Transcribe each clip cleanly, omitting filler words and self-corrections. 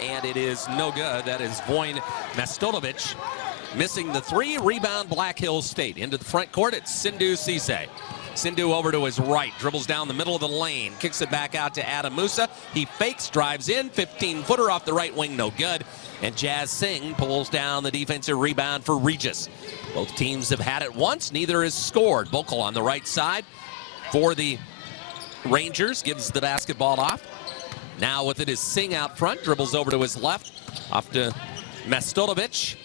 And it is no good. That is Vojin Mastolovic missing the three. Rebound Black Hills State. Into the front court, it's Sindhu Cisse. Sindhu over to his right, dribbles down the middle of the lane, kicks it back out to Adam Musa. He fakes, drives in, 15-footer off the right wing, no good. And Jazz Singh pulls down the defensive rebound for Regis. Both teams have had it once, neither has scored. Bokel on the right side for the Rangers, gives the basketball off. Now with it is Singh out front, dribbles over to his left, off to Mastolovic.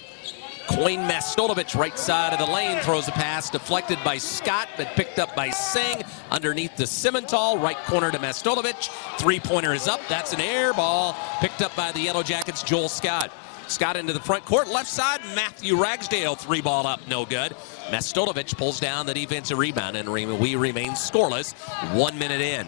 Coin Mastolovic, right side of the lane, throws a pass deflected by Scott, but picked up by Singh underneath the Simmental, right corner to Mastolovic. Three-pointer is up. That's an air ball picked up by the Yellow Jackets, Joel Scott. Scott into the front court, left side, Matthew Ragsdale, three ball up, no good. Mastolovic pulls down the defensive rebound, and we remain scoreless, 1 minute in.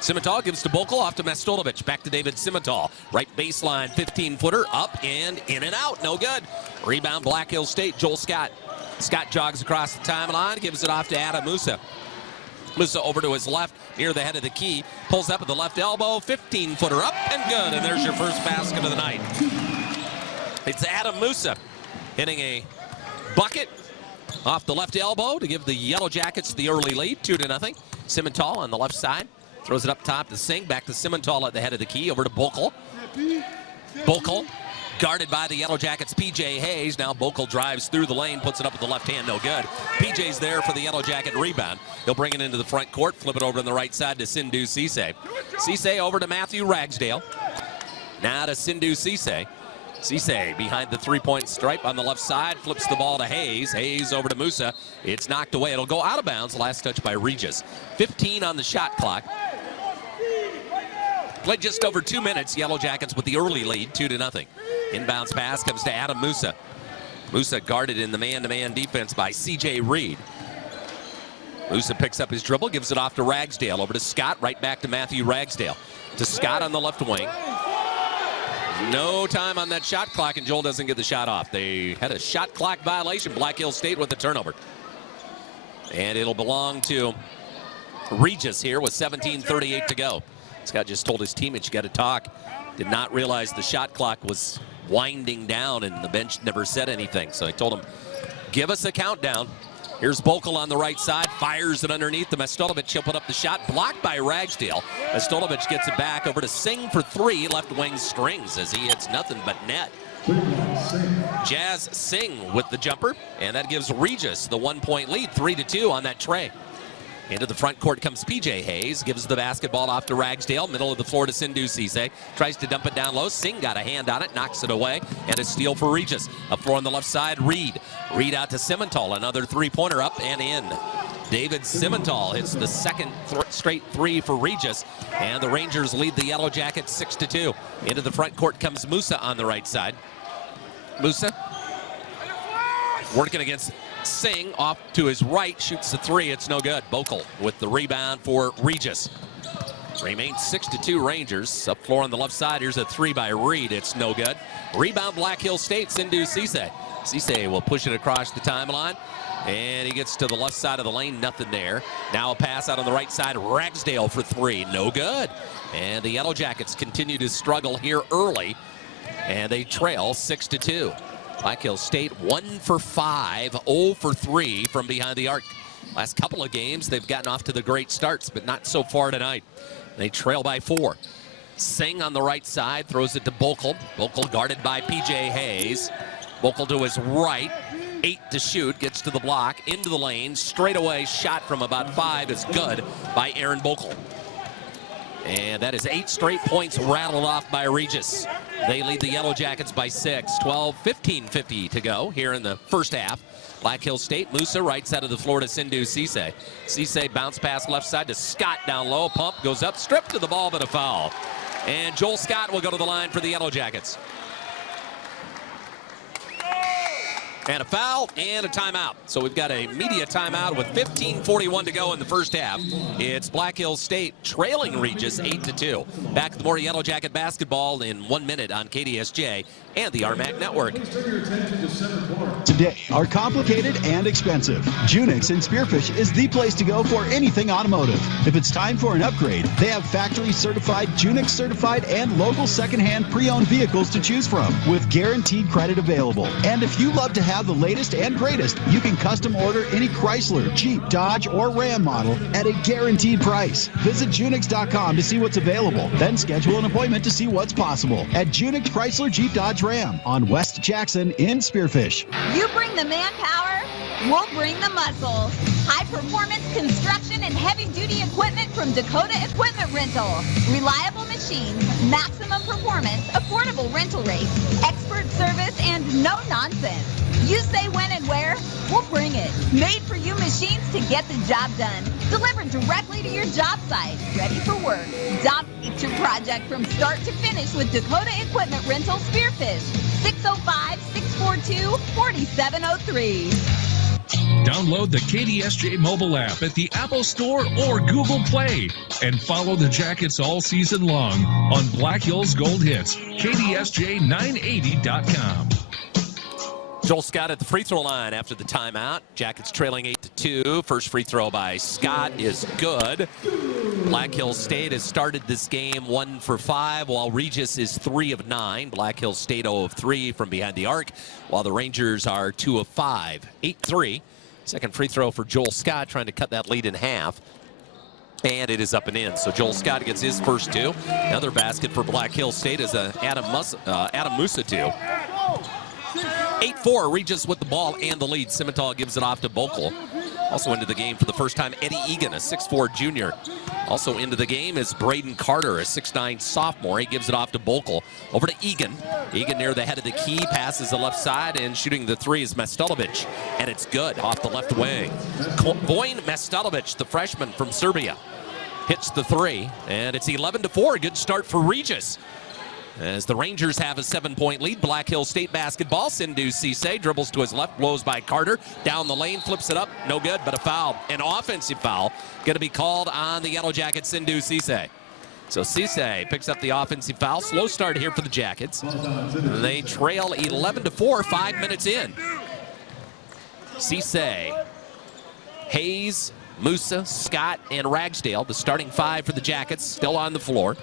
Simmental gives to Bokel, off to Mastolovic, back to David Simmental. Right baseline, 15-footer, up and in and out, no good. Rebound, Black Hills State, Joel Scott. Scott jogs across the timeline, gives it off to Adam Musa. Musa over to his left, near the head of the key, pulls up at the left elbow, 15-footer up and good, and there's your first basket of the night. It's Adam Musa hitting a bucket off the left elbow to give the Yellow Jackets the early lead, 2-0. Simmental on the left side. Throws it up top to Singh, back to Simmental at the head of the key, over to Bokel. Bokel, guarded by the Yellow Jackets, P.J. Hayes. Now Bokel drives through the lane, puts it up with the left hand, no good. P.J.'s there for the Yellow Jacket rebound. He'll bring it into the front court, flip it over on the right side to Sindhu Cisse. Cisse over to Matthew Ragsdale. Now to Sindhu Cisse. Cisse behind the three-point stripe on the left side, flips the ball to Hayes. Hayes over to Musa. It's knocked away. It'll go out of bounds. Last touch by Regis. 15 on the shot clock. Played just over 2 minutes. Yellow Jackets with the early lead, 2-0. Inbounds pass comes to Adam Musa. Musa guarded in the man-to-man defense by C.J. Reed. Musa picks up his dribble, gives it off to Ragsdale. Over to Scott, right back to Matthew Ragsdale. To Scott on the left wing. No time on that shot clock, and Joel doesn't get the shot off. They had a shot clock violation. Black Hills State with the turnover. And it'll belong to Regis here with 17:38 to go. Scott just told his teammates, you got to talk. Did not realize the shot clock was winding down, and the bench never said anything. So I told him, give us a countdown. Here's Bokel on the right side, fires it underneath to Mastolovic. He'll put up the shot, blocked by Ragsdale. Mastolovic gets it back over to Singh for three. Left wing strings as he hits nothing but net. Jazz Singh with the jumper, and that gives Regis the 1-point lead, 3-2 on that tray. Into the front court comes P.J. Hayes, gives the basketball off to Ragsdale, middle of the floor to Sindhu Cisse. Tries to dump it down low. Singh got a hand on it, knocks it away, and a steal for Regis. Up floor on the left side, Reed. Reed out to Simmental, another three-pointer up and in. David Simmental hits the second straight three for Regis, and the Rangers lead the Yellow Jackets 6-2. Into the front court comes Musa on the right side. Musa working against Singh, off to his right, shoots the three, it's no good. Bokel with the rebound for Regis. Remains 6-2 Rangers. Up floor on the left side, here's a three by Reed, it's no good. Rebound Black Hills State, Sindhu Cisse. Cisse will push it across the timeline, and he gets to the left side of the lane, nothing there. Now a pass out on the right side, Ragsdale for three, no good. And the Yellow Jackets continue to struggle here early, and they trail 6-2. Black Hills State 1 for 5, 0 for 3 from behind the arc. Last couple of games, they've gotten off to the great starts, but not so far tonight. They trail by 4. Singh on the right side, throws it to Bokel. Bokel guarded by P.J. Hayes. Bokel to his right, 8 to shoot, gets to the block, into the lane, straight away shot from about 5 is good by Aaron Bokel. And that is 8 straight points rattled off by Regis. They lead the Yellow Jackets by 6, 15:50 to go here in the first half. Black Hills State, Musa right side of the floor to Sindhu Cisse. Cisse bounce pass left side to Scott down low, pump, goes up, stripped to the ball, but a foul. And Joel Scott will go to the line for the Yellow Jackets. And a foul and a timeout. So we've got a media timeout with 15:41 to go in the first half. It's Black Hills State trailing Regis 8-2. Back with more Yellow Jacket basketball in 1 minute on KDSJ and the RMAC Network. Today are complicated and expensive. Junix in Spearfish is the place to go for anything automotive. If it's time for an upgrade, they have factory certified, Junix certified, and local secondhand pre-owned vehicles to choose from with guaranteed credit available. And if you love to have the latest and greatest, you can custom order any Chrysler, Jeep, Dodge, or Ram model at a guaranteed price. Visit Junix.com to see what's available. Then schedule an appointment to see what's possible at Junix Chrysler Jeep Dodge Ram on West Jackson in Spearfish. You bring the manpower, we'll bring the muscle. High-performance construction and heavy-duty equipment from Dakota Equipment Rental. Reliable machines, maximum performance, affordable rental rates, expert service, and no nonsense. You say when and where, we'll bring it. Made for you machines to get the job done. Delivered directly to your job site. Ready for work. Dominate your project from start to finish with Dakota Equipment Rental Spearfish. 605-642-4703. Download the KDSJ mobile app at the Apple Store or Google Play and follow the Jackets all season long on Black Hills Gold Hits, KDSJ980.com. Joel Scott at the free throw line after the timeout. Jackets trailing 8-2. First free throw by Scott is good. Black Hills State has started this game 1 for 5, while Regis is 3 of 9. Black Hills State 0 of 3 from behind the arc, while the Rangers are 2 of 5. 8-3. Second free throw for Joel Scott, trying to cut that lead in half. And it is up and in. So Joel Scott gets his first 2. Another basket for Black Hills State is Adam Musa 2. 8-4, Regis with the ball and the lead. Simmental gives it off to Bokel. Also into the game for the first time, Eddie Egan, a 6'4 junior. Also into the game is Braden Carter, a 6'9 sophomore. He gives it off to Bokel. Over to Egan. Egan near the head of the key, passes the left side, and shooting the 3 is Mestelovic. And it's good off the left wing. Vojin Mestelovic, the freshman from Serbia, hits the 3, and it's 11-4. Good start for Regis. As the Rangers have a 7-point lead, Black Hills State basketball. Sindhu Cisse dribbles to his left, blows by Carter. Down the lane, flips it up. No good, but a foul. An offensive foul going to be called on the Yellow Jacket, Sindhu Cisse. So Cisse picks up the offensive foul. Slow start here for the Jackets. They trail 11-4, 5 minutes in. Cisse, Hayes, Musa, Scott, and Ragsdale, the starting 5 for the Jackets, still on the floor.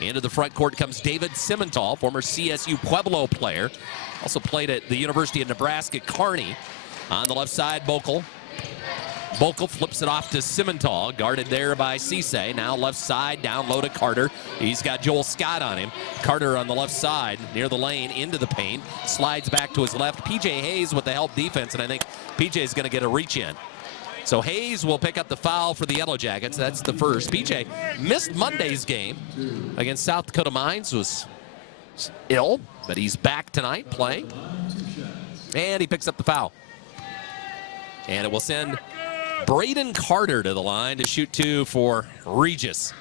Into the front court comes David Simmental, former CSU Pueblo player. Also played at the University of Nebraska Kearney. On the left side, Bokel. Bokel flips it off to Simmental, guarded there by Cisse. Now left side, down low to Carter. He's got Joel Scott on him. Carter on the left side, near the lane, into the paint. Slides back to his left. PJ Hayes with the help defense, and I think PJ is going to get a reach in. So Hayes will pick up the foul for the Yellow Jackets. That's the first. PJ missed Monday's game against South Dakota Mines, was ill, but he's back tonight playing. And he picks up the foul. And it will send Braden Carter to the line to shoot 2 for Regis.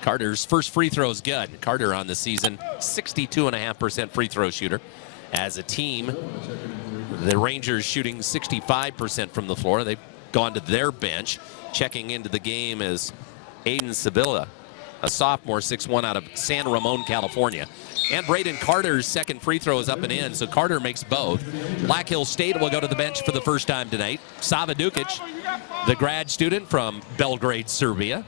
Carter's first free throw is good. Carter on the season, 62.5% free throw shooter. As a team, the Rangers shooting 65% from the floor. They've gone to their bench. Checking into the game is Aiden Sevilla, a sophomore, 6'1", out of San Ramon, California. And Braden Carter's second free throw is up and in, so Carter makes both. Black Hills State will go to the bench for the first time tonight. Sava Dukic, the grad student from Belgrade, Serbia,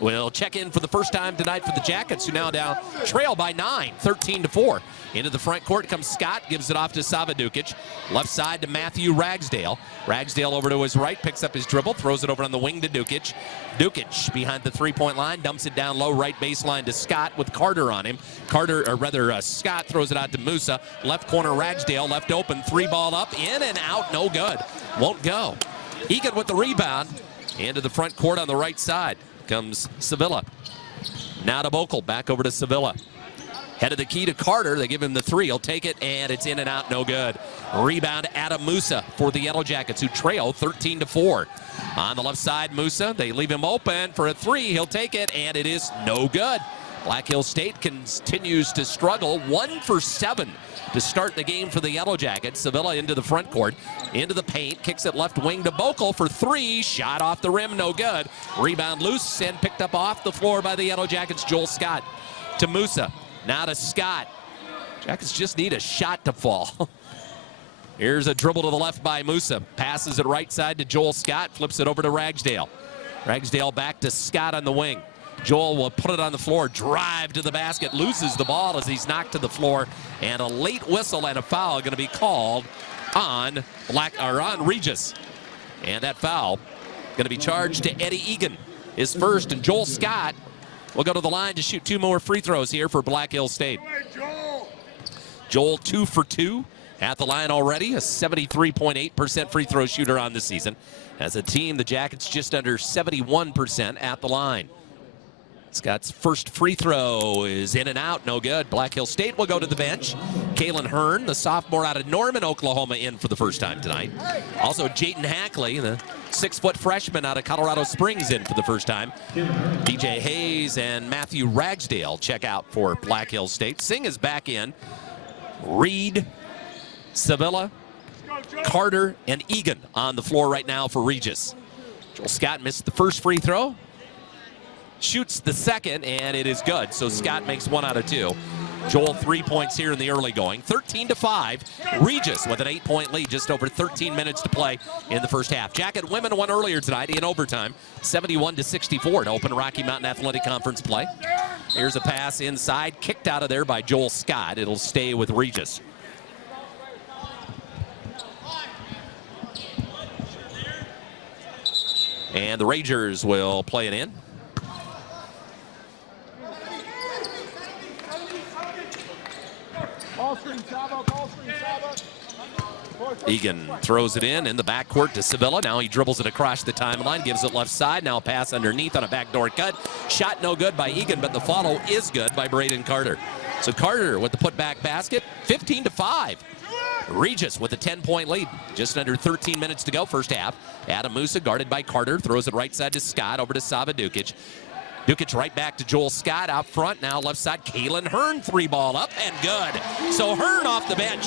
will check in for the first time tonight for the Jackets, who now down trail by 9, 13-4. Into the front court comes Scott, gives it off to Sava Dukic. Left side to Matthew Ragsdale. Ragsdale over to his right, picks up his dribble, throws it over on the wing to Dukic. Dukic behind the three-point line, dumps it down low, right baseline to Scott with Carter on him. Scott throws it out to Musa. Left corner Ragsdale, left open, 3-ball up, in and out, no good. Won't go. Egan with the rebound. Into the front court on the right side comes Sevilla. Now to Bokel, back over to Sevilla. Head of the key to Carter. They give him the 3. He'll take it, and it's in and out, no good. Rebound, Adam Musa for the Yellow Jackets, who trail 13-4. On the left side, Musa, they leave him open for a 3. He'll take it, and it is no good. Black Hills State continues to struggle. 1 for 7 to start the game for the Yellow Jackets. Sevilla into the front court, into the paint, kicks it left wing to Bokel for 3. Shot off the rim, no good. Rebound loose and picked up off the floor by the Yellow Jackets. Joel Scott to Musa. Now to Scott. Jackets just need a shot to fall. Here's a dribble to the left by Musa. Passes it right side to Joel Scott. Flips it over to Ragsdale. Ragsdale back to Scott on the wing. Joel will put it on the floor, drive to the basket, loses the ball as he's knocked to the floor, and a late whistle and a foul going to be called on Regis. And that foul going to be charged to Eddie Egan, his first, and Joel Scott will go to the line to shoot 2 more free throws here for Black Hills State. Joel 2 for 2 at the line already, a 73.8% free throw shooter on the season. As a team, the Jackets just under 71% at the line. Scott's first free throw is in and out, no good. Black Hills State will go to the bench. Kalen Hearn, the sophomore out of Norman, Oklahoma, in for the first time tonight. Also, Jayton Hackley, the 6-foot freshman out of Colorado Springs, in for the first time. DJ Hayes and Matthew Ragsdale check out for Black Hills State. Singh is back in. Reed, Sevilla, Carter, and Egan on the floor right now for Regis. Joel Scott missed the first free throw. Shoots the second, and it is good. So Scott makes 1 out of 2. Joel 3 points here in the early going. 13-5. Regis with an 8-point lead, just over 13 minutes to play in the first half. Jacket women won earlier tonight in overtime, 71-64 to open Rocky Mountain Athletic Conference play. Here's a pass inside, kicked out of there by Joel Scott. It'll stay with Regis. And the Rangers will play it in. Egan throws it in the backcourt to Sevilla. Now he dribbles it across the timeline, gives it left side. Now a pass underneath on a backdoor cut. Shot no good by Egan, but the follow is good by Braden Carter. So Carter with the putback basket, 15-5. Regis with a 10-point lead. Just under 13 minutes to go, first half. Adam Musa guarded by Carter, throws it right side to Scott, over to Sava Dukic. Dukic right back to Joel Scott out front. Now left side, Kalen Hearn, 3-ball up and good. So Hearn off the bench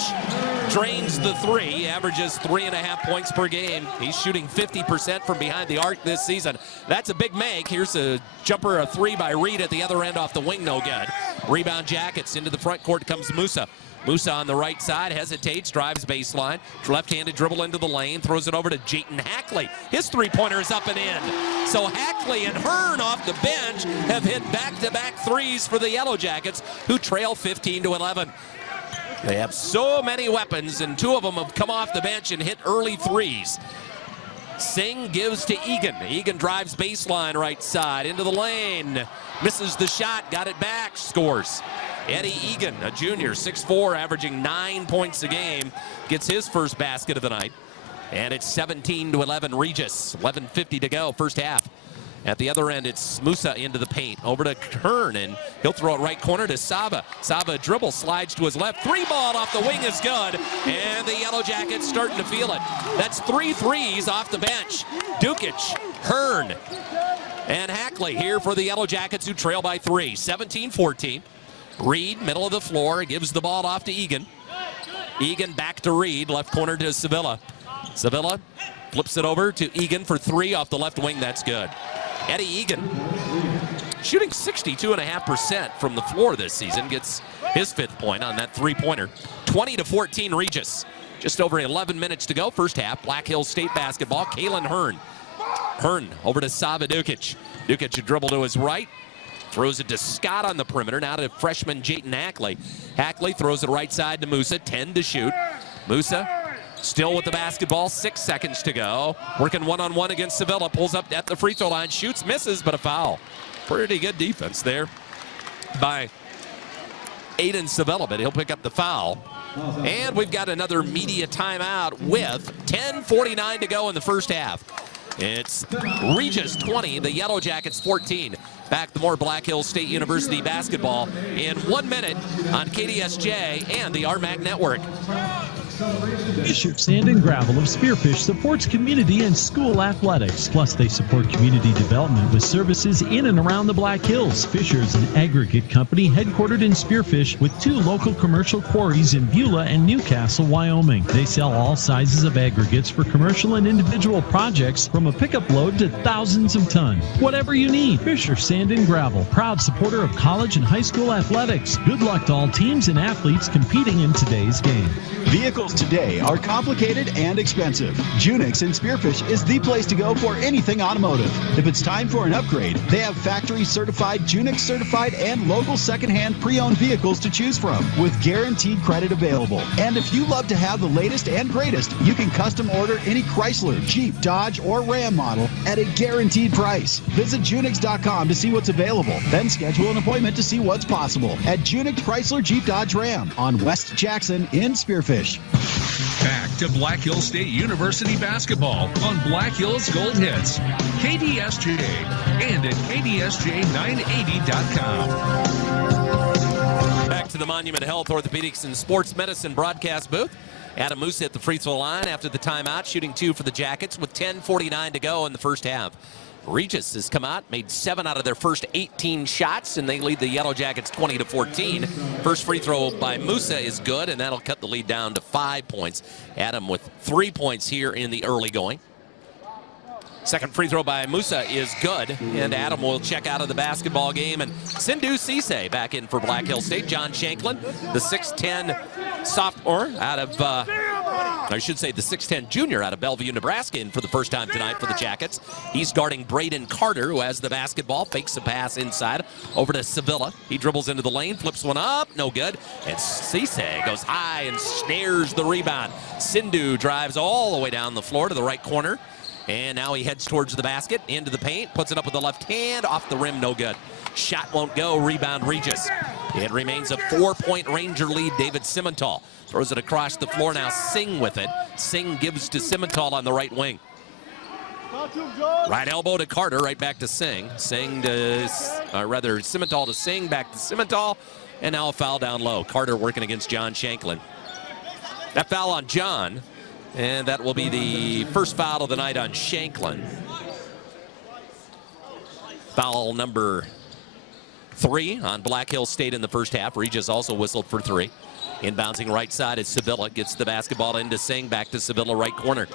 drains the 3, averages 3.5 points per game. He's shooting 50% from behind the arc this season. That's a big make. Here's a jumper, a 3 by Reed at the other end off the wing, no good. Rebound Jackets, into the front court comes Musa. Musa on the right side, hesitates, drives baseline, left-handed dribble into the lane, throws it over to Jayton Hackley. His 3-pointer is up and in. So Hackley and Hearn off the bench have hit back-to-back 3s for the Yellow Jackets, who trail 15-11. They have so many weapons, and 2 of them have come off the bench and hit early 3s. Singh gives to Egan. Egan drives baseline right side into the lane. Misses the shot, got it back, scores. Eddie Egan, a junior, 6'4", averaging 9 points a game, gets his first basket of the night. And it's 17-11 Regis, 11:50 to go, first half. At the other end, it's Musa into the paint, over to Hearn, and he'll throw it right corner to Sava. Sava dribble, slides to his left. 3-ball off the wing is good, and the Yellow Jackets starting to feel it. That's 3 threes off the bench. Dukic, Hearn, and Hackley here for the Yellow Jackets, who trail by 3, 17-14. Reed, middle of the floor, gives the ball off to Egan. Egan back to Reed, left corner to Sevilla. Sevilla flips it over to Egan for 3 off the left wing, that's good. Eddie Egan, shooting 62.5% from the floor this season, gets his 5th point on that 3-pointer. 20-14 Regis. Just over 11 minutes to go, first half. Black Hills State basketball. Kalen Hearn. Hearn over to Sava Dukic. Dukic a dribble to his right. Throws it to Scott on the perimeter. Now to freshman Jayton Hackley. Hackley throws it right side to Musa. 10 to shoot. Musa still with the basketball. 6 seconds to go. Working one-on-one against Sevilla. Pulls up at the free throw line. Shoots, misses, but a foul. Pretty good defense there by Aiden Sevilla, but he'll pick up the foul. And we've got another media timeout with 10:49 to go in the first half. It's Regis 20, the Yellow Jackets 14. Back to more Black Hills State University basketball in 1 minute on KDSJ and the RMAC Network. Fisher Sand and Gravel of Spearfish supports community and school athletics. Plus, they support community development with services in and around the Black Hills. Fisher is an aggregate company headquartered in Spearfish with 2 local commercial quarries in Beulah and Newcastle, Wyoming. They sell all sizes of aggregates for commercial and individual projects, from a pickup load to thousands of tons. Whatever you need, Fisher Sand and Gravel, proud supporter of college and high school athletics. Good luck to all teams and athletes competing in today's game. Vehicles today are complicated and expensive. Junix in Spearfish is the place to go for anything automotive. If it's time for an upgrade, they have factory certified, Junix certified, and local secondhand pre-owned vehicles to choose from with guaranteed credit available. And if you love to have the latest and greatest, you can custom order any Chrysler, Jeep, Dodge, or Ram model at a guaranteed price. Visit Junix.com to see what's available. Then schedule an appointment to see what's possible at Junix Chrysler Jeep Dodge Ram on West Jackson in Spearfish. Back to Black Hills State University basketball on Black Hills Gold Hits, KDSJ, and at KDSJ980.com. Back to the Monument Health Orthopedics and Sports Medicine broadcast booth. Adam Musa at the free throw line after the timeout, shooting 2 for the Jackets with 10:49 to go in the first half. Regis has come out, made 7 out of their first 18 shots, and they lead the Yellow Jackets 20-14. First free throw by Musa is good, and that'll cut the lead down to 5 points. Adam with 3 points here in the early going. Second free throw by Musa is good, and Adam will check out of the basketball game. And Sindhu Cisse back in for Black Hills State. John Shanklin, the 6'10 sophomore out of, I should say the 6'10 junior out of Bellevue, Nebraska, in for the first time tonight for the Jackets. He's guarding Braden Carter, who has the basketball, fakes a pass inside over to Sevilla. He dribbles into the lane, flips one up, no good. And Cisse goes high and snares the rebound. Sindhu drives all the way down the floor to the right corner. And now he heads towards the basket, into the paint, puts it up with the left hand, off the rim, no good. Shot won't go, rebound Regis. It remains a 4-point Ranger lead. David Simmental throws it across the floor, now Singh with it. Singh gives to Simmental on the right wing. Right elbow to Carter, right back to Singh. Simmental to Singh, back to Simmental, and now a foul down low. Carter working against John Shanklin. That foul on John, and that will be the first foul of the night on Shanklin. Foul number 3 on Black Hills State in the first half. Regis also whistled for 3. Inbouncing right side is Sevilla. Gets the basketball into Singh. Back to Sevilla, right corner.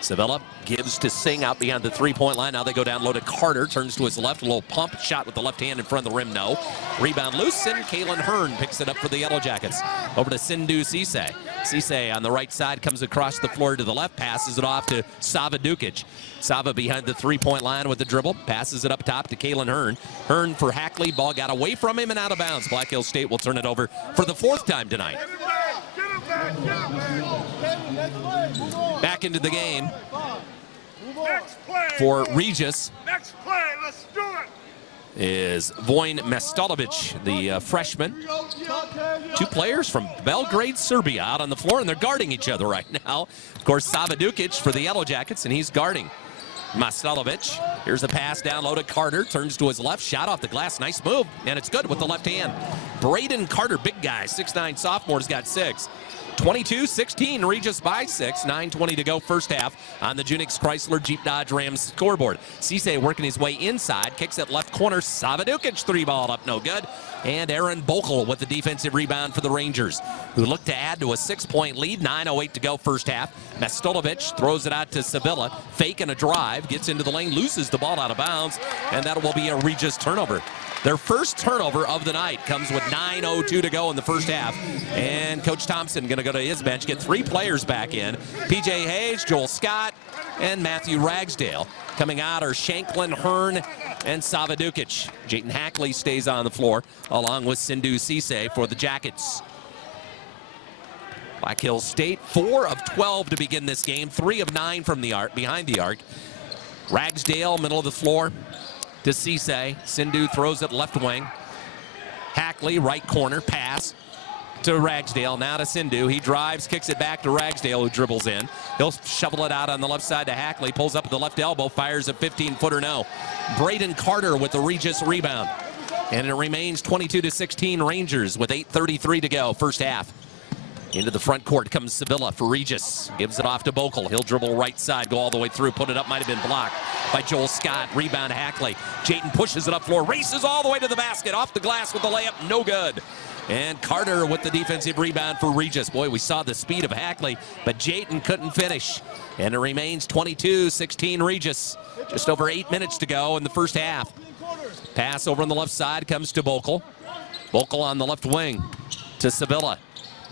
Sevilla gives to Singh out behind the 3-point line. Now they go down low to Carter. Turns to his left. A little pump shot with the left hand in front of the rim. No. Rebound loose, and Kalen Hearn picks it up for the Yellow Jackets. Over to Sindhu Cisse. Cisse on the right side comes across the floor to the left. Passes it off to Sava Dukic. Sava behind the 3-point line with the dribble. Passes it up top to Kalen Hearn. Hearn for Hackley. Ball got away from him and out of bounds. Black Hills State will turn it over for the 4th time tonight. Back into the game for Regis. Next play, let's do it. Is Vojin Mestalovic, the freshman. 2 players from Belgrade, Serbia, out on the floor, and they're guarding each other right now. Of course, Sava Dukic for the Yellow Jackets, and he's guarding Mestalovic. Here's a pass down low to Carter. Turns to his left, shot off the glass. Nice move, and it's good with the left hand. Braden Carter, big guy, 6'9 sophomore, has got 6. 22-16, Regis by 6. 9:20 to go first half on the Junix Chrysler Jeep Dodge Rams scoreboard. Cisse working his way inside, kicks at left corner. Sava Dukic 3-ball up, no good. And Aaron Bokel with the defensive rebound for the Rangers, who look to add to a 6-point lead. 9:08 to go first half. Mestalovic throws it out to Sevilla. Fake and a drive, gets into the lane, loses the ball out of bounds, and that will be a Regis turnover. Their first turnover of the night comes with 9:02 to go in the first half. And Coach Thompson going to go to his bench, get 3 players back in. P.J. Hayes, Joel Scott, and Matthew Ragsdale. Coming out are Shanklin, Hearn, and Sava Dukic. Jayton Hackley stays on the floor, along with Sindhu Cisse for the Jackets. Black Hills State, 4 of 12 to begin this game. 3 of 9 from the arc, behind the arc. Ragsdale, middle of the floor to Cisse. Sindhu throws it left wing. Hackley, right corner, pass to Ragsdale. Now to Sindhu. He drives, kicks it back to Ragsdale, who dribbles in. He'll shovel it out on the left side to Hackley. Pulls up at the left elbow, fires a 15-footer, no. Braden Carter with the Regis rebound. And it remains 22-16 Rangers with 8:33 to go first half. Into the front court comes Sevilla for Regis. Gives it off to Bokel. He'll dribble right side, go all the way through, put it up, might have been blocked by Joel Scott. Rebound Hackley. Jayton pushes it up floor, races all the way to the basket. Off the glass with the layup, no good. And Carter with the defensive rebound for Regis. Boy, we saw the speed of Hackley, but Jayton couldn't finish. And it remains 22-16 Regis. Just over 8 minutes to go in the first half. Pass over on the left side comes to Bokel. Bokel on the left wing to Sevilla.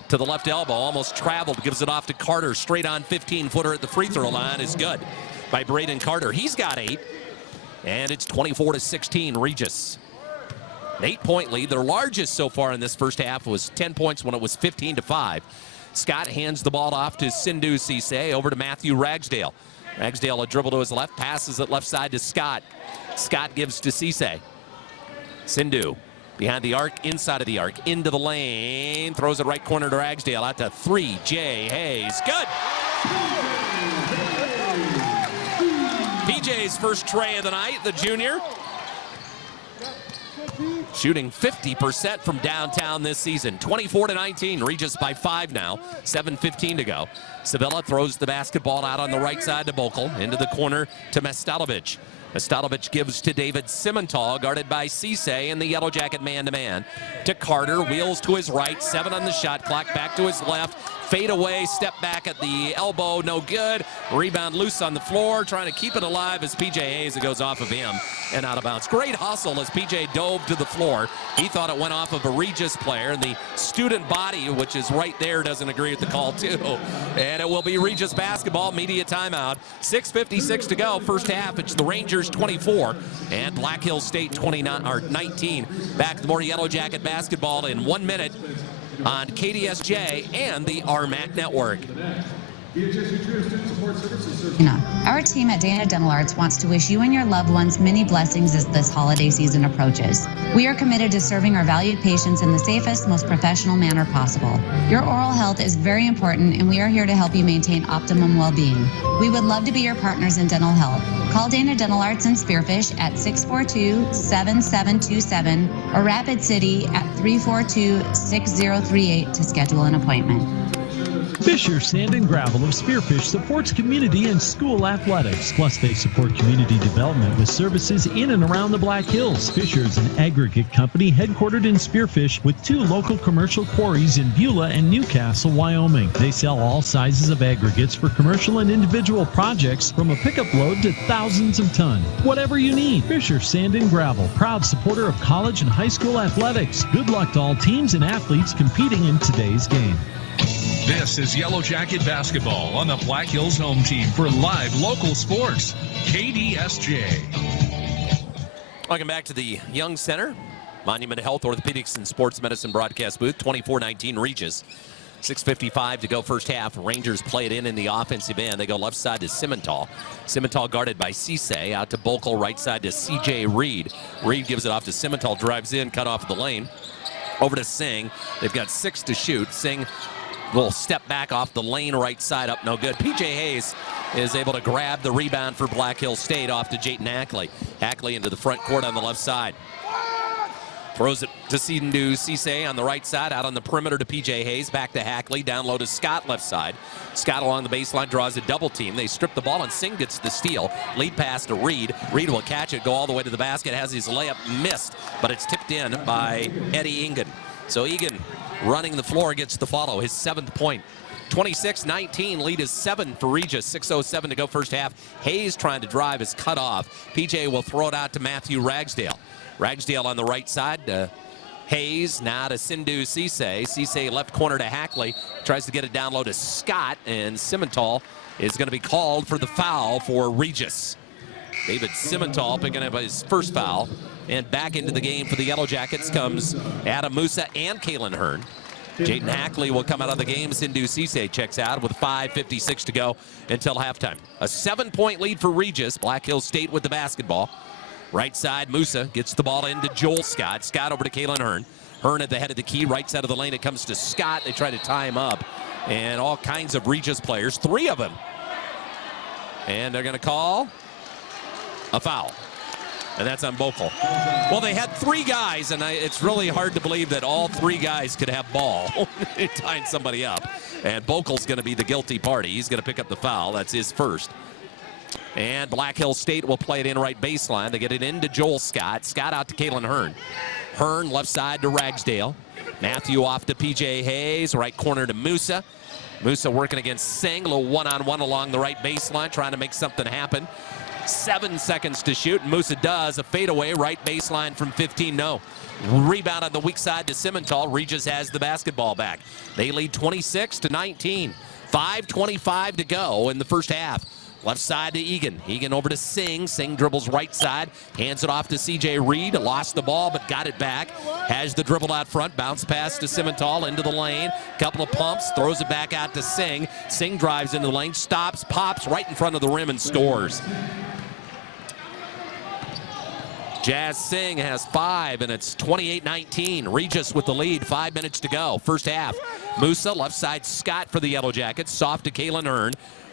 To the left elbow, almost traveled, gives it off to Carter. Straight on 15-footer at the free throw line is good by Braden Carter. He's got 8. And it's 24-16 Regis. An 8-point lead. Their largest so far in this first half was 10 points when it was 15-5. Scott hands the ball off to Sindhu Cisse, over to Matthew Ragsdale. Ragsdale a dribble to his left, passes it left side to Scott. Scott gives to Cisse. Sindhu behind the arc, inside of the arc, into the lane, throws it right corner to Ragsdale, out to 3, Jay Hayes, good! PJ's first tray of the night, the junior. Shooting 50% from downtown this season. 24-19, Regis by 5 now, 7:15 to go. Sevilla throws the basketball out on the right side to Bokel, into the corner to Mestalovic. Mestalovic gives to David Simmental, guarded by Cisse in the Yellow Jacket man-to-man. To Carter, wheels to his right, 7 on the shot clock, back to his left. Fade away, step back at the elbow, no good. Rebound loose on the floor, trying to keep it alive as PJ Hayes. It goes off of him and out of bounds. Great hustle as PJ dove to the floor. He thought it went off of a Regis player, and the student body, which is right there, doesn't agree with the call too. And it will be Regis basketball, media timeout. 6:56 to go, first half. It's the Rangers 24 and Black Hills State 19. Back to more Yellow Jacket basketball in 1 minute on KDSJ and the RMAC network. Our team at Dana Dental Arts wants to wish you and your loved ones many blessings as this holiday season approaches. We are committed to serving our valued patients in the safest, most professional manner possible. Your oral health is very important, and we are here to help you maintain optimum well-being. We would love to be your partners in dental health. Call Dana Dental Arts in Spearfish at 642-7727 or Rapid City at 342-6038 to schedule an appointment. Fisher Sand and Gravel of Spearfish supports community and school athletics. Plus, they support community development with services in and around the Black Hills. Fisher is an aggregate company headquartered in Spearfish with 2 local commercial quarries in Beulah and Newcastle, Wyoming. They sell all sizes of aggregates for commercial and individual projects, from a pickup load to thousands of tons. Whatever you need, Fisher Sand and Gravel, proud supporter of college and high school athletics. Good luck to all teams and athletes competing in today's game. This is Yellow Jacket basketball on the Black Hills home team for live local sports, KDSJ. Welcome back to the Young Center, Monument Health Orthopedics and Sports Medicine broadcast booth. 24-19 Regis. 6:55 to go first half. Rangers play it in the offensive end. They go left side to Simmental. Simmental guarded by Cisse, out to Bokel, right side to C.J. Reed. Reed gives it off to Simmental, drives in, cut off the lane. Over to Singh. They've got 6 to shoot. Singh will step back off the lane, right side up, no good. PJ Hayes is able to grab the rebound for Black Hills State off to Jayton Hackley. Hackley into the front court on the left side. Throws it to Sindhu Cisse on the right side, out on the perimeter to PJ Hayes, back to Hackley, down low to Scott left side. Scott along the baseline draws a double team. They strip the ball and Singh gets the steal. Lead pass to Reed. Reed will catch it, go all the way to the basket, has his layup missed, but it's tipped in by Eddie Egan. So Egan running the floor gets the follow, his 7th point. 26-19, lead is 7 for Regis, 6:07 to go first half. Hayes trying to drive is cut off. PJ will throw it out to Matthew Ragsdale. Ragsdale on the right side to Hayes, now to Sindhu Cisse. Cisse left corner to Hackley, tries to get it down low to Scott, and Simmental is going to be called for the foul for Regis. David Simmental picking up his first foul. And back into the game for the Yellow Jackets comes Adam Musa and Kalen Hearn. Jayton Hackley will come out of the game. Sindhu Cisse checks out with 5:56 to go until halftime. A 7-point lead for Regis. Black Hills State with the basketball. Right side, Musa gets the ball into Joel Scott. Scott over to Kalen Hearn. Hearn at the head of the key, right side of the lane. It comes to Scott. They try to tie him up. And all kinds of Regis players, 3 of them. And they're going to call a foul. and that's on Bokel. Well, they had 3 guys, and it's really hard to believe that all 3 guys could have ball tying somebody up. And Bokel's going to be the guilty party. He's going to pick up the foul. That's his first. And Black Hills State will play it in right baseline. They get it into Joel Scott. Scott out to Kalen Hearn. Hearn left side to Ragsdale. Matthew off to P.J. Hayes. Right corner to Musa. Musa working against Singh. A little one-on-one along the right baseline, trying to make something happen. 7 seconds to shoot. Musa does a fadeaway right baseline from 15. No. Rebound on the weak side to Simmental. Regis has the basketball back. They lead 26-19. 5:25 to go in the first half. Left side to Egan. Egan over to Singh. Singh dribbles right side. Hands it off to C.J. Reed. Lost the ball, but got it back. Has the dribble out front. Bounce pass to Simmental into the lane. Couple of pumps. Throws it back out to Singh. Singh drives into the lane. Stops. Pops right in front of the rim and scores. Jazz Singh has 5, and it's 28-19. Regis with the lead. 5 minutes to go. First half. Musa, left side Scott for the Yellow Jackets. Soft to Kalen Hearn.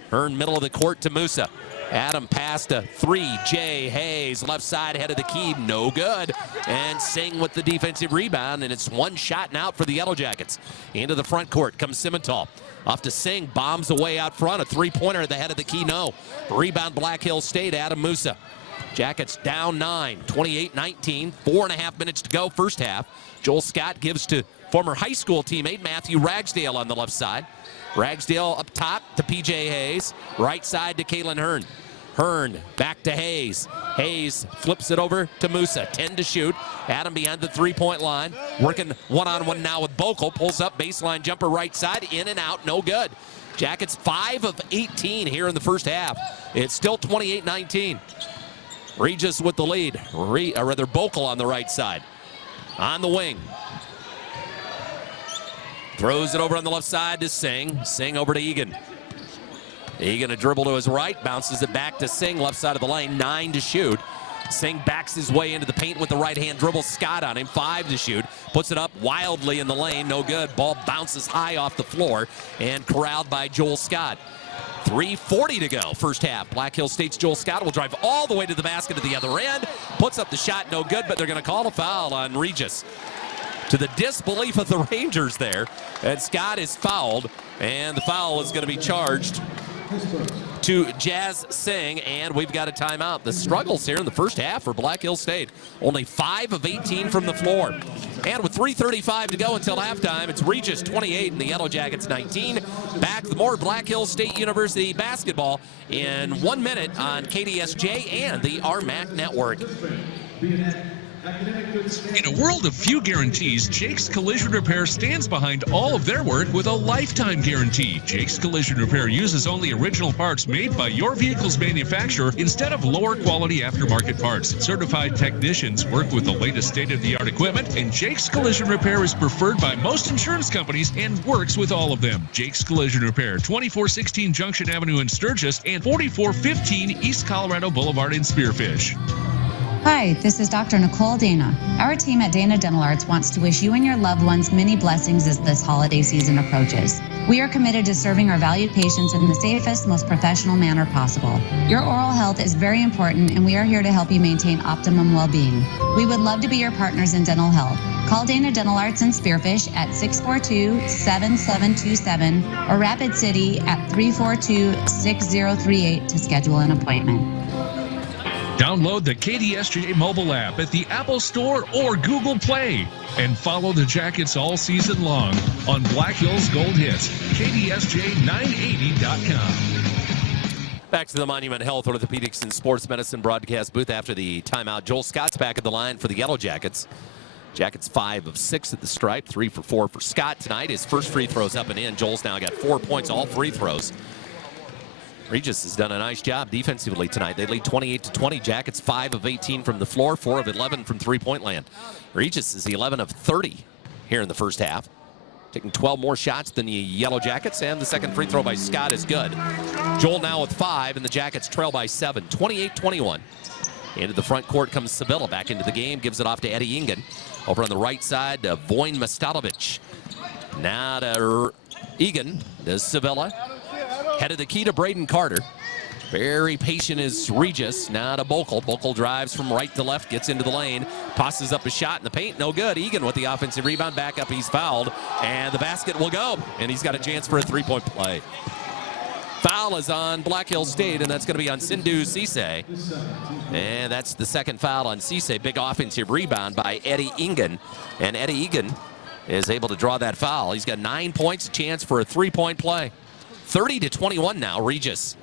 Hearn middle of the court to Musa. Adam pass to 3J Hayes. Left side head of the key. No good. And Singh with the defensive rebound, and it's 1 shot and out for the Yellow Jackets. Into the front court comes Simmental. Off to Singh. Bombs away out front. A 3-pointer at the head of the key. No. Rebound Black Hills State. Adam Musa. Jackets down 9, 28-19, 4.5 minutes to go, first half. Joel Scott gives to former high school teammate Matthew Ragsdale on the left side. Ragsdale up top to P.J. Hayes, right side to Kalen Hearn. Hearn back to Hayes. Hayes flips it over to Musa, 10 to shoot. Adam behind the 3-point line, working one-on-one now with Bokel, pulls up, baseline jumper right side, in and out, no good. Jackets 5 of 18 here in the first half. It's still 28-19. Regis with the lead, Bokel on the right side. On the wing. Throws it over on the left side to Singh. Singh over to Egan. Egan a dribble to his right, bounces it back to Singh, left side of the lane, 9 to shoot. Singh backs his way into the paint with the right-hand dribble. Scott on him, 5 to shoot. Puts it up wildly in the lane, no good. Ball bounces high off the floor and corralled by Joel Scott. 3:40 to go, first half. Black Hills State's Joel Scott will drive all the way to the basket at the other end. Puts up the shot, no good, but they're going to call a foul on Regis. To the disbelief of the Rangers there. And Scott is fouled, and the foul is going to be charged to Jazz Singh, and we've got a timeout. The struggles here in the first half for Black Hills State. Only 5 of 18 from the floor. And with 3:35 to go until halftime, it's Regis 28 and the Yellow Jackets 19. Back with more Black Hills State University basketball in 1 minute on KDSJ and the RMAC Network. In a world of few guarantees, Jake's Collision Repair stands behind all of their work with a lifetime guarantee. Jake's Collision Repair uses only original parts made by your vehicle's manufacturer instead of lower quality aftermarket parts. Certified technicians work with the latest state-of-the-art equipment, and Jake's Collision Repair is preferred by most insurance companies and works with all of them. Jake's Collision Repair, 2416 Junction Avenue in Sturgis and 4415 East Colorado Boulevard in Spearfish. Hi, this is Dr. Nicole Dana. Our team at Dana Dental Arts wants to wish you and your loved ones many blessings as this holiday season approaches. We are committed to serving our valued patients in the safest, most professional manner possible. Your oral health is very important, and we are here to help you maintain optimum well-being. We would love to be your partners in dental health. Call Dana Dental Arts in Spearfish at 642-7727 or Rapid City at 342-6038 to schedule an appointment. Download the KDSJ mobile app at the Apple Store or Google Play and follow the Jackets all season long on Black Hills Gold Hits, KDSJ980.com. Back to the Monument Health Orthopedics and Sports Medicine broadcast booth after the timeout. Joel Scott's back at the line for the Yellow Jackets. Jackets 5 of 6 at the stripe, 3 for 4 for Scott tonight. His first free throw's up and in. Joel's now got 4 points, all free throws. Regis has done a nice job defensively tonight. They lead 28-20. Jackets 5 of 18 from the floor, 4 of 11 from three-point land. Regis is 11 of 30 here in the first half. Taking 12 more shots than the Yellow Jackets, and the second free throw by Scott is good. Joel now with 5, and the Jackets trail by 7, 28-21. Into the front court comes Sevilla back into the game, gives it off to Eddie Ingen. Over on the right side to Vojin Mastalovic. Now to Egan, to Sevilla. Head of the key to Braden Carter. Very patient is Regis. Now to Bokel. Bokel drives from right to left, gets into the lane, tosses up a shot in the paint. No good. Egan with the offensive rebound. Back up. He's fouled. And the basket will go. And he's got a chance for a three-point play. Foul is on Black Hills State, and that's going to be on Sindhu Cisse. And that's the second foul on Cisse. Big offensive rebound by Eddie Egan. And Eddie Egan is able to draw that foul. He's got 9 points, a chance for a three-point play. 30-21 now, Regis.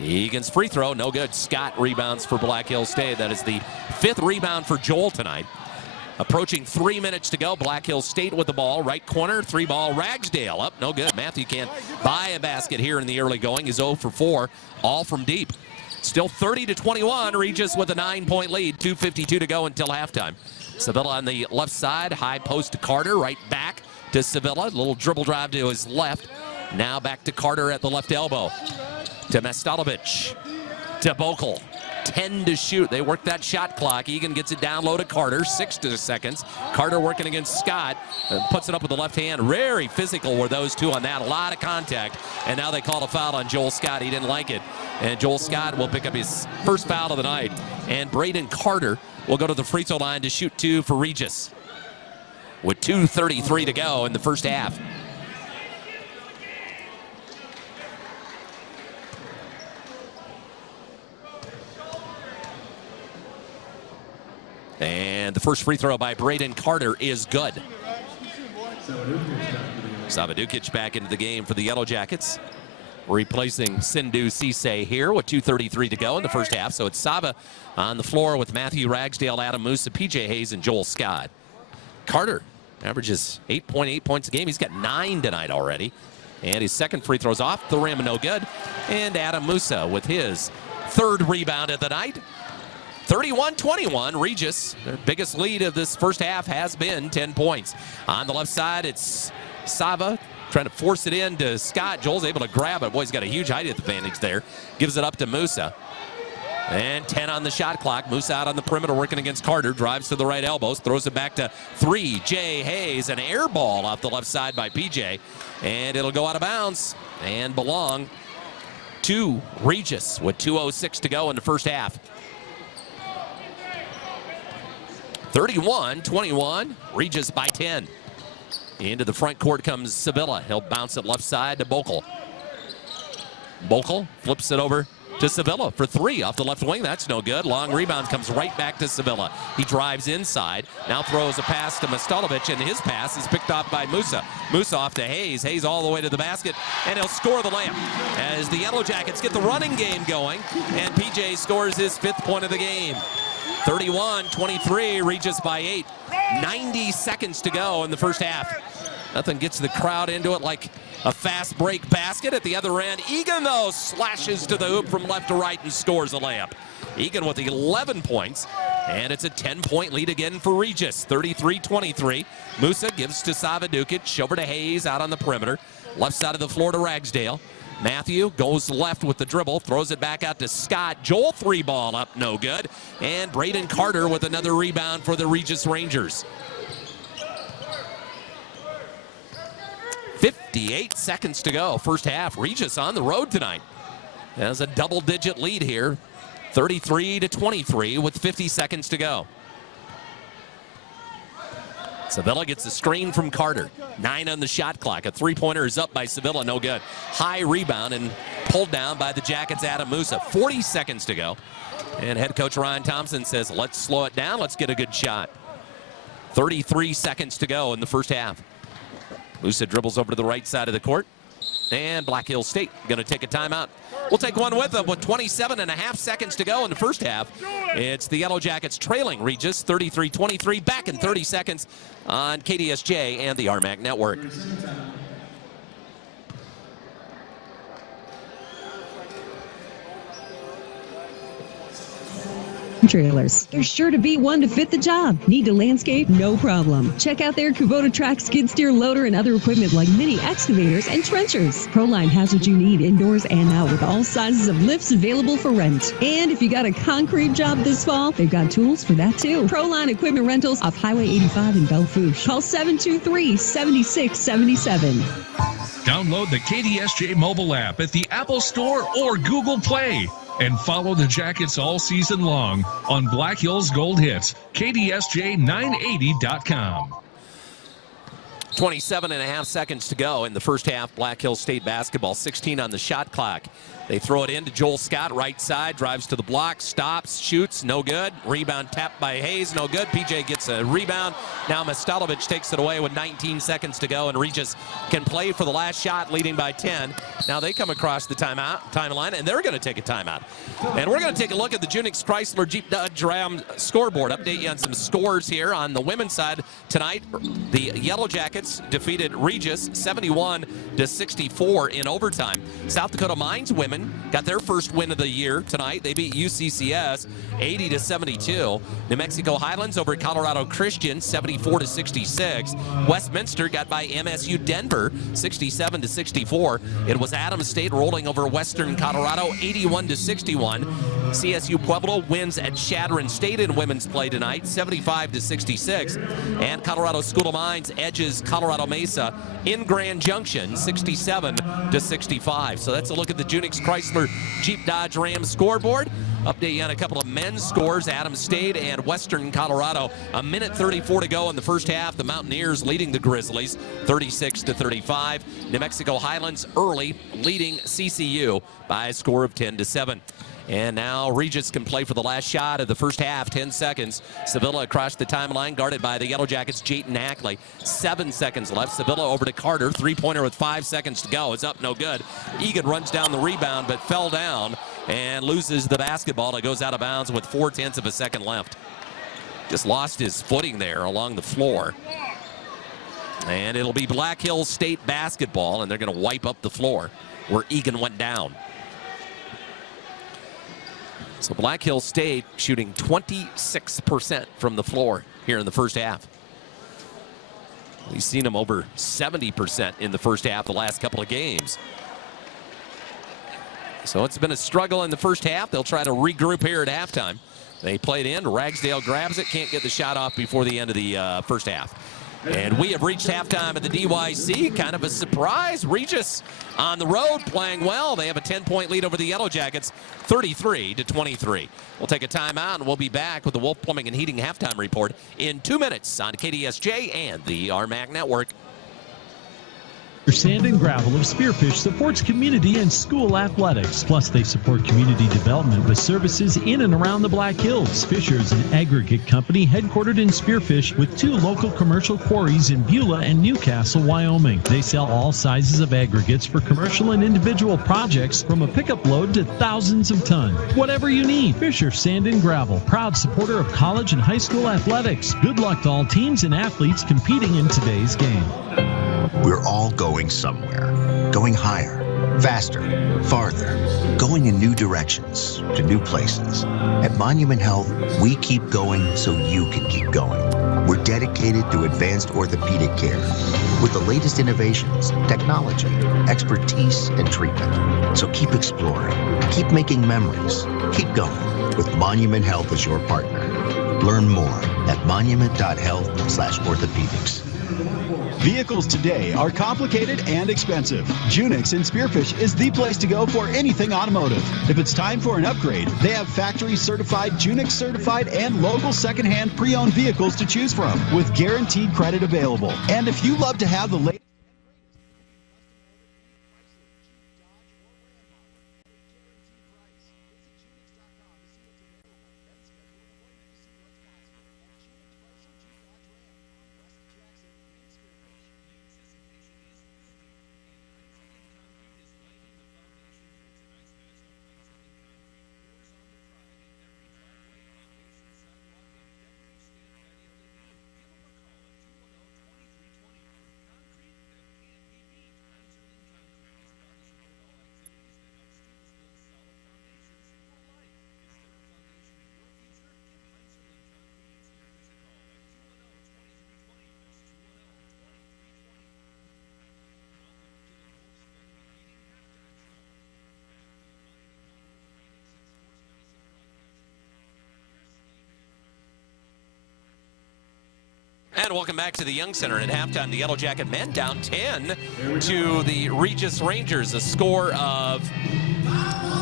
Egan's free throw, no good. Scott rebounds for Black Hills State. That is the fifth rebound for Joel tonight. Approaching 3 minutes to go. Black Hills State with the ball. Right corner, three ball. Ragsdale up, no good. Matthew can't buy a basket here in the early going. He's 0 for 4, all from deep. Still 30-21. Regis with a 9-point lead. 2:52 to go until halftime. Sevilla on the left side. High post to Carter. Right back to Sevilla. Little dribble drive to his left. Now back to Carter at the left elbow. To Mestalovic. To Bokel. 10 to shoot. They work that shot clock. Egan gets it down low to Carter. 6 seconds. Carter working against Scott. Puts it up with the left hand. Very physical were those two on that. A lot of contact. And now they call a foul on Joel Scott. He didn't like it. And Joel Scott will pick up his first foul of the night. And Braden Carter will go to the free throw line to shoot 2 for Regis. With 2:33 to go in the first half. And the first free throw by Braden Carter is good. Savadukic back into the game for the Yellow Jackets. Replacing Sindhu Cisse here with 2:33 to go in the first half. So it's Sava on the floor with Matthew Ragsdale, Adam Musa, PJ Hayes, and Joel Scott. Carter averages 8.8 points a game. He's got 9 tonight already. And his second free throw's off the rim, no good. And Adam Musa with his third rebound of the night. 31-21, Regis, their biggest lead of this first half has been 10 points. On the left side, it's Sava trying to force it in to Scott. Joel's able to grab it. Boy, he's got a huge height advantage there. Gives it up to Musa. And 10 on the shot clock. Musa out on the perimeter working against Carter. Drives to the right elbows. Throws it back to 3J Hayes. An air ball off the left side by PJ. And it'll go out of bounds and belong to Regis with 2:06 to go in the first half. 31-21, Regis by 10. Into the front court comes Sevilla. He'll bounce it left side to Bokel. Bokel flips it over to Sevilla for 3 off the left wing. That's no good. Long rebound comes right back to Sevilla. He drives inside. Now throws a pass to Mestalovic, and his pass is picked off by Musa. Musa off to Hayes. Hayes all the way to the basket, and he'll score the layup as the Yellow Jackets get the running game going, and PJ scores his 5th point of the game. 31-23, Regis by 8. 90 seconds to go in the first half. Nothing gets the crowd into it like a fast break basket at the other end. Egan, though, slashes to the hoop from left to right and scores a layup. Egan with 11 points, and it's a 10-point lead again for Regis. 33-23. Musa gives to Savadukic, over to Hayes out on the perimeter. Left side of the floor to Ragsdale. Matthew goes left with the dribble, throws it back out to Scott. Joel 3-ball up, no good. And Braden Carter with another rebound for the Regis Rangers. 58 seconds to go, first half. Regis on the road tonight. Has a double-digit lead here, 33-23 with 50 seconds to go. Sevilla gets a screen from Carter. 9 on the shot clock. A three-pointer is up by Sevilla, no good. High rebound and pulled down by the Jackets' Adam Musa. 40 seconds to go. And head coach Ryan Thompson says, let's slow it down. Let's get a good shot. 33 seconds to go in the first half. Musa dribbles over to the right side of the court. And Black Hills State going to take a timeout. We'll take one with them with 27.5 seconds to go in the first half. It's the Yellow Jackets trailing Regis 33-23. Back in 30 seconds on KDSJ and the RMAC Network. Trailers. There's sure to be one to fit the job. Need to landscape? No problem. Check out their Kubota Track skid steer loader and other equipment like mini excavators and trenchers. Proline has what you need indoors and out with all sizes of lifts available for rent. And if you got a concrete job this fall, they've got tools for that too. Proline Equipment Rentals off Highway 85 in Belle Fourche. Call 723-7677. Download the KDSJ mobile app at the Apple Store or Google Play. And follow the Jackets all season long on Black Hills Gold Hits, KDSJ980.com. 27 and a half seconds to go in the first half. Black Hills State basketball, 16 on the shot clock. They throw it into Joel Scott, right side, drives to the block, stops, shoots, no good. Rebound tapped by Hayes, no good. PJ gets a rebound. Now Mastalovic takes it away with 19 seconds to go, and Regis can play for the last shot, leading by 10. Now they come across the timeline, and they're going to take a timeout. And we're going to take a look at the Junix Chrysler Jeep Dodge Ram scoreboard. Update you on some scores here on the women's side tonight. The Yellow Jackets defeated Regis 71-64 in overtime. South Dakota Mines women got their first win of the year tonight. They beat UCCS 80-72. New Mexico Highlands over at Colorado Christian 74-66. Westminster got by MSU Denver 67-64. It was Adams State rolling over Western Colorado 81-61. CSU Pueblo wins at Chadron State in women's play tonight 75-66. And Colorado School of Mines edges Colorado Mesa in Grand Junction 67-65. So that's a look at the Junix Chrysler Jeep Dodge Ram scoreboard. Update you on a couple of men's scores. Adams State and Western Colorado. A minute 34 to go in the first half. The Mountaineers leading the Grizzlies 36-35. New Mexico Highlands early leading CCU by a score of 10-7. And now Regis can play for the last shot of the first half, 10 seconds. Sevilla across the timeline, guarded by the Yellow Jackets, Jayton Hackley. 7 seconds left. Sevilla over to Carter. Three-pointer with 5 seconds to go. It's up, no good. Egan runs down the rebound, but fell down and loses the basketball. It goes out of bounds with 0.4 of a second left. Just lost his footing there along the floor. And it'll be Black Hills State basketball, and they're going to wipe up the floor where Egan went down. So Black Hills State shooting 26% from the floor here in the first half. We've seen them over 70% in the first half the last couple of games. So it's been a struggle in the first half. They'll try to regroup here at halftime. They played in. Ragsdale grabs it. Can't get the shot off before the end of the first half. And we have reached halftime at the DYC. Kind of a surprise. Regis on the road playing well. They have a 10-point lead over the Yellow Jackets, 33-23. We'll take a timeout, and we'll be back with the Wolf Plumbing and Heating halftime report in 2 minutes on KDSJ and the RMAC Network. Sand and Gravel of Spearfish supports community and school athletics. Plus, they support community development with services in and around the Black Hills. Fisher is an aggregate company headquartered in Spearfish with 2 local commercial quarries in Beulah and Newcastle, Wyoming. They sell all sizes of aggregates for commercial and individual projects, from a pickup load to thousands of tons. Whatever you need, Fisher Sand and Gravel, proud supporter of college and high school athletics. Good luck to all teams and athletes competing in today's game. We're all going somewhere, going higher, faster, farther, going in new directions, to new places. At Monument Health, we keep going so you can keep going. We're dedicated to advanced orthopedic care with the latest innovations, technology, expertise, and treatment. So keep exploring, keep making memories, keep going with Monument Health as your partner. Learn more at monument.health/orthopedics. Vehicles today are complicated and expensive. Junix in Spearfish is the place to go for anything automotive. If it's time for an upgrade, they have factory certified, Junix certified, and local secondhand pre-owned vehicles to choose from with guaranteed credit available. And if you love to have the latest And welcome back to the Young Center. At halftime, the Yellow Jacket men down 10 to the Regis Rangers, a score of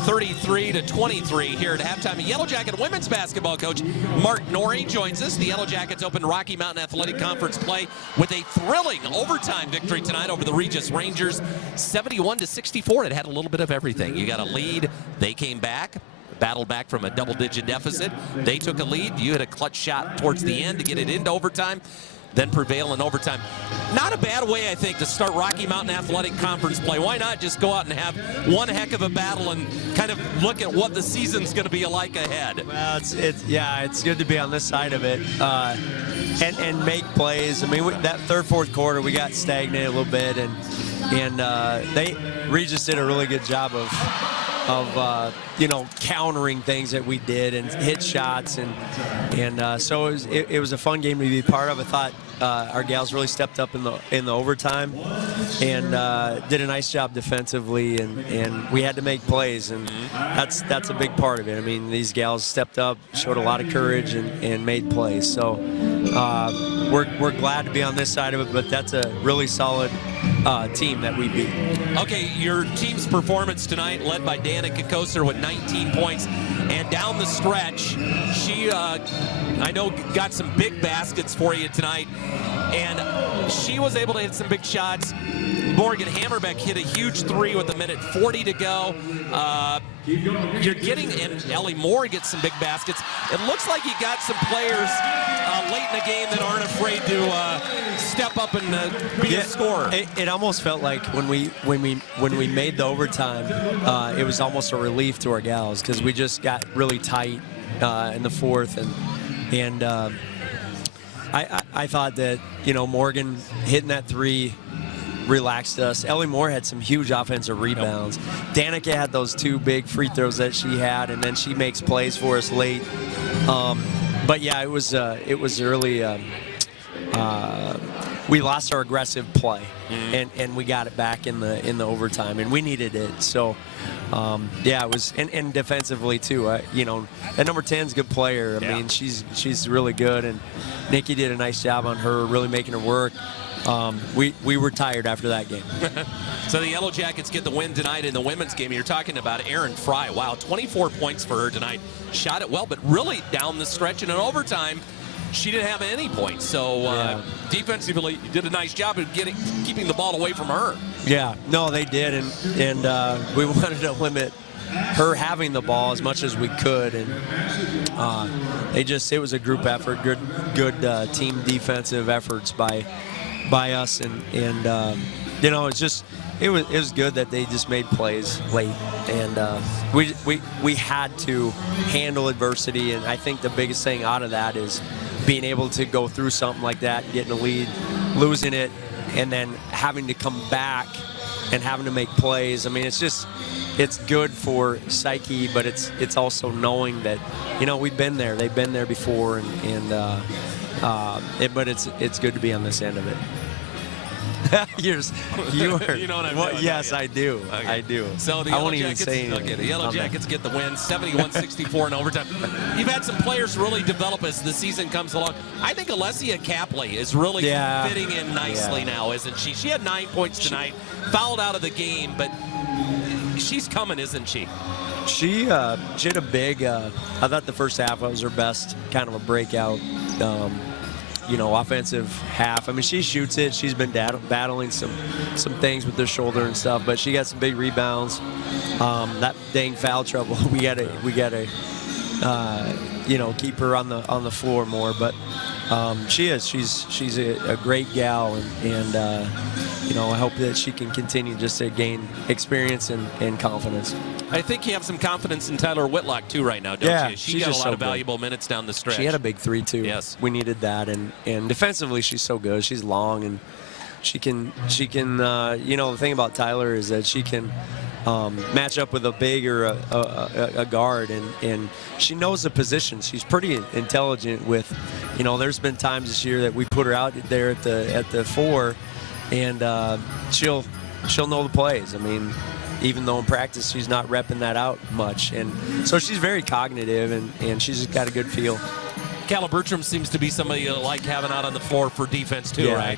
33-23 here at halftime. Yellow Jacket women's basketball coach Mark Norrie joins us. The Yellow Jackets opened Rocky Mountain Athletic Conference play with a thrilling overtime victory tonight over the Regis Rangers, 71-64. It had a little bit of everything. You got a lead, they came back, battled back from a double-digit deficit. They took a lead. You had a clutch shot towards the end to get it into overtime, then prevail in overtime. Not a bad way, I think, to start Rocky Mountain Athletic Conference play. Why not just go out and have one heck of a battle and kind of look at what the season's going to be like ahead? Well, it's good to be on this side of it and make plays. I mean, that third, fourth quarter, we got stagnant a little bit, and Regis did a really good job of countering things that we did and hit shots, and so it was a fun game to be part of. I thought our gals really stepped up in the overtime and did a nice job defensively, and we had to make plays, and that's a big part of it. I mean, these gals stepped up, showed a lot of courage, and made plays. So we're glad to be on this side of it, but that's a really solid team that we beat. Okay, your team's performance tonight, led by Danica Koser with 19 points, and down the stretch, she, I know, got some big baskets for you tonight, and she was able to hit some big shots. Morgan Hammerbeck hit a huge three with 1:40 to go. You're getting, and Ellie Moore gets some big baskets. It looks like you got some players late in the game that aren't afraid to step up and be a scorer. It almost felt like when we made the overtime, it was almost a relief to our gals because we just got really tight in the fourth, and I thought that Morgan hitting that three relaxed us. Ellie Moore had some huge offensive rebounds. Danica had those two big free throws that she had, and then she makes plays for us late. But yeah, it was really we lost our aggressive play, and we got it back in the overtime, and we needed it. So yeah, it was, and defensively too. That number 10's a good player. I mean, she's really good, and Nikki did a nice job on her, really making her work. We were tired after that game. So the Yellow Jackets get the win tonight in the women's game. You're talking about Erin Fry. Wow, 24 points for her tonight. Shot it well, but really down the stretch in an overtime, she didn't have any points. So defensively, you did a nice job of keeping the ball away from her. Yeah, no, they did, and we wanted to limit her having the ball as much as we could, and it was a group effort, good team defensive efforts by us, and it was good that they just made plays late, and we had to handle adversity, and I think the biggest thing out of that is being able to go through something like that, getting a lead, losing it, and then having to come back and having to make plays. I mean, it's good for psyche, but it's also knowing that we've been there, they've been there before, but it's good to be on this end of it. You know what I'm doing? Yes, I do. Okay. I do. So the Yellow Jackets, the Yellow Jackets get the win, 71-64 in overtime. You've had some players really develop as the season comes along. I think Alessia Capley is really fitting in nicely now, isn't she? She had 9 points tonight, fouled out of the game, but she's coming, isn't she? She had a big, I thought the first half was her best kind of a breakout, offensive half. I mean, she shoots it. She's been battling some things with her shoulder and stuff, but she got some big rebounds. That dang foul trouble, we gotta keep her on the floor more. But she's a great gal, and I hope that she can continue just to gain experience and confidence. I think you have some confidence in Tyler Whitlock too right now, don't you? She got a lot of valuable minutes down the stretch. She had a big three too. Yes, we needed that, and defensively she's so good. She's long, and she can. The thing about Tyler is that she can match up with a big or a guard, and she knows the position. She's pretty intelligent with, there's been times this year that we put her out there at the 4, and she'll know the plays. I mean, even though in practice she's not repping that out much, and so she's very cognitive, and she's just got a good feel. Calla Bertram seems to be somebody you like having out on the floor for defense too, Yeah. right?